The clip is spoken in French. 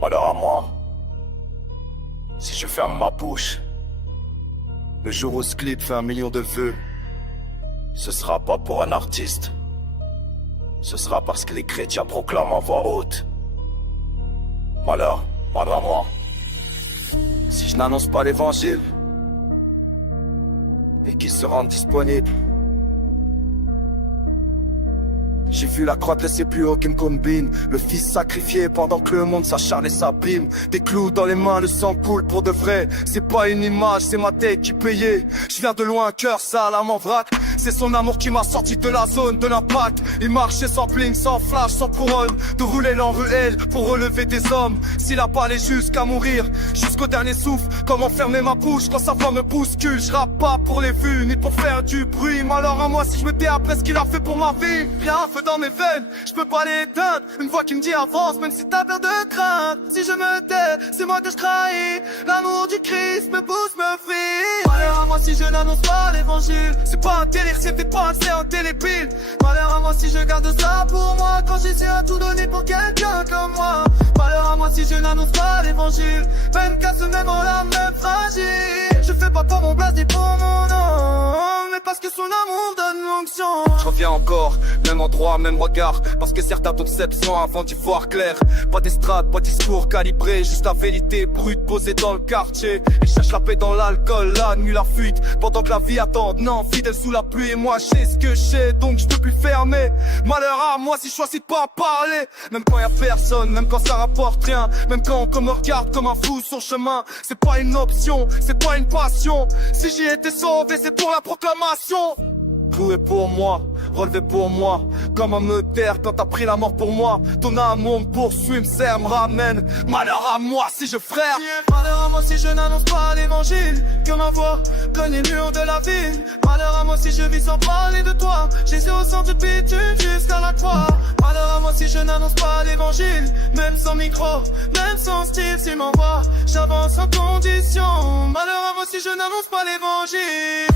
Malheur à moi, si je ferme ma bouche, le jour où ce clip fait 1 million de vues, ce sera pas pour un artiste. Ce sera parce que les chrétiens proclament en voix haute. Malheur à moi. Si je n'annonce pas l'évangile et qu'il se rende disponible. J'ai vu la croix de ses plus haut qui me combine. Le fils sacrifié pendant que le monde s'acharne et s'abîme. Des clous dans les mains, le sang coule pour de vrai. C'est pas une image, c'est ma tête qui payait. Je viens de loin, un cœur sale, âme en vrac. C'est son amour qui m'a sorti de la zone de l'impact. Il marchait sans bling, sans flash, sans couronne. De rouler en ruelle pour relever des hommes. S'il a pas allé jusqu'à mourir, jusqu'au dernier souffle. Comment fermer ma bouche quand sa voix me bouscule. Je rappe pas pour les vues, ni pour faire du bruit. Malheur à moi si je me tais après ce qu'il a fait pour ma vie. Rien fait dans mes veines, je peux pas l'éteindre. Une voix qui me dit avance, même si t'as peur de crainte. Si je me tais, c'est moi que je trahis. L'amour du Christ me pousse, me frie. Malheur à moi si je n'annonce pas l'évangile. C'est pas un délire, c'est peut-être pas c'est un télépile. Malheur à moi si je garde ça pour moi. Quand j'essaie à tout donner pour quelqu'un comme moi. Malheur à moi si je n'annonce pas l'évangile. 24 semaines en l'âme même fragile. Je fais pas pour mon blase ni pour mon nom, mais parce que son amour donne l'onction. Je reviens encore, même endroit, même regard. Parce que certains t'obsèdent avant d'y voir clair. Pas d'estrade, pas de discours calibré. Juste la vérité brute posée dans le quartier. Et cherche la paix dans l'alcool, la nuit la fuite. Pendant que la vie attend, non, fidèle sous la pluie. Et moi je sais ce que je sais, donc je peux plus fermer. Malheur à moi si je choisis de pas parler. Même quand y a personne, même quand ça rapporte rien. Même quand on me regarde comme un fou sur chemin. C'est pas une option, c'est pas une passion. Si j'y étais sauvé, c'est pour la proclamation. Cloué pour moi, relevé pour moi. Comme un meurtre quand t'as pris la mort pour moi. Ton amour me poursuit, me sert, me ramène. Malheur à moi si je frère. Malheur à moi si je n'annonce pas l'évangile. Que ma voix cogne les murs de la ville. Malheur à moi si je vis sans parler de toi. Jésus au centre du bitume jusqu'à la croix. Malheur à moi si je n'annonce pas l'évangile. Même sans micro, même sans style, s'il m'envoie, j'avance sans condition. Malheur à moi si je n'annonce pas l'évangile.